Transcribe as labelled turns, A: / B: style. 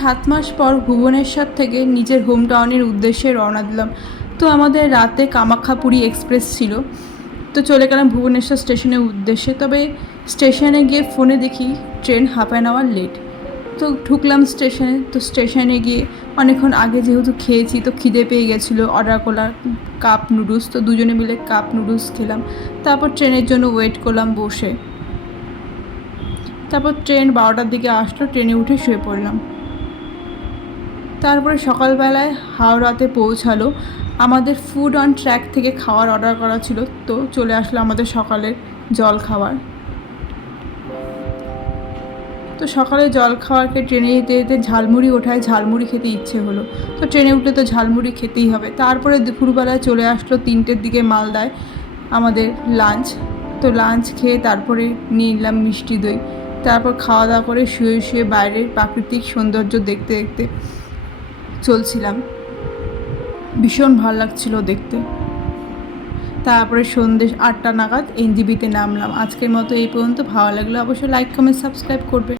A: সাত মাস পর ভুবনেশ্বর থেকে নিজের হোম টাউনের উদ্দেশ্যে রওনা দিলাম। তো আমাদের রাতে কামাখ্যাপুরী এক্সপ্রেস ছিল। তো চলে গেলাম ভুবনেশ্বর স্টেশনের উদ্দেশ্যে। তবে স্টেশনে গিয়ে ফোনে দেখি train half an hour late তো ঢুকলাম স্টেশনে তো স্টেশনে গিয়ে অনেকক্ষণ আগে যেহেতু খেয়েছি, তো খিদে পেয়ে গেছিল। অর্ডার করলাম কাপ নুডলস তো দুজনে মিলে কাপ নুডলস খেলাম। তারপর ট্রেনের জন্য ওয়েট করলাম বসে। তারপর ট্রেন বারোটার দিকে আসলো। ট্রেনে উঠে শুয়ে পড়লাম। তারপরে সকালবেলায় হাওড়াতে পৌঁছালো। আমাদের ফুড অন ট্র্যাক থেকে খাওয়ার অর্ডার করা ছিল, তো চলে আসলো আমাদের সকালের জল খাবার তো সকালে জল খাওয়ারকে ট্রেনে যেতে যেতে ঝালমুড়ি ওঠায়, ঝালমুড়ি খেতে ইচ্ছে হলো। তো ট্রেনে উঠলে তো ঝালমুড়ি খেতেই হবে। তারপরে দুপুরবেলায় চলে আসলো তিনটের দিকে মালদায় আমাদের লাঞ্চ তো লাঞ্চ খেয়ে তারপরে নিয়ে নিলাম মিষ্টি দই। তারপর খাওয়া দাওয়া করে শুয়ে শুয়ে বাইরের প্রাকৃতিক সৌন্দর্য দেখতে দেখতে চলছিলাম। ভীষণ ভালো লাগছিল দেখতে। তারপরে সন্ধ্যে আটটা নাগাদ এনজিবিতে নামলাম। আজকের মতো এই পর্যন্ত। ভালো লাগল অবশ্যই লাইক কমেন্ট সাবস্ক্রাইব করবে।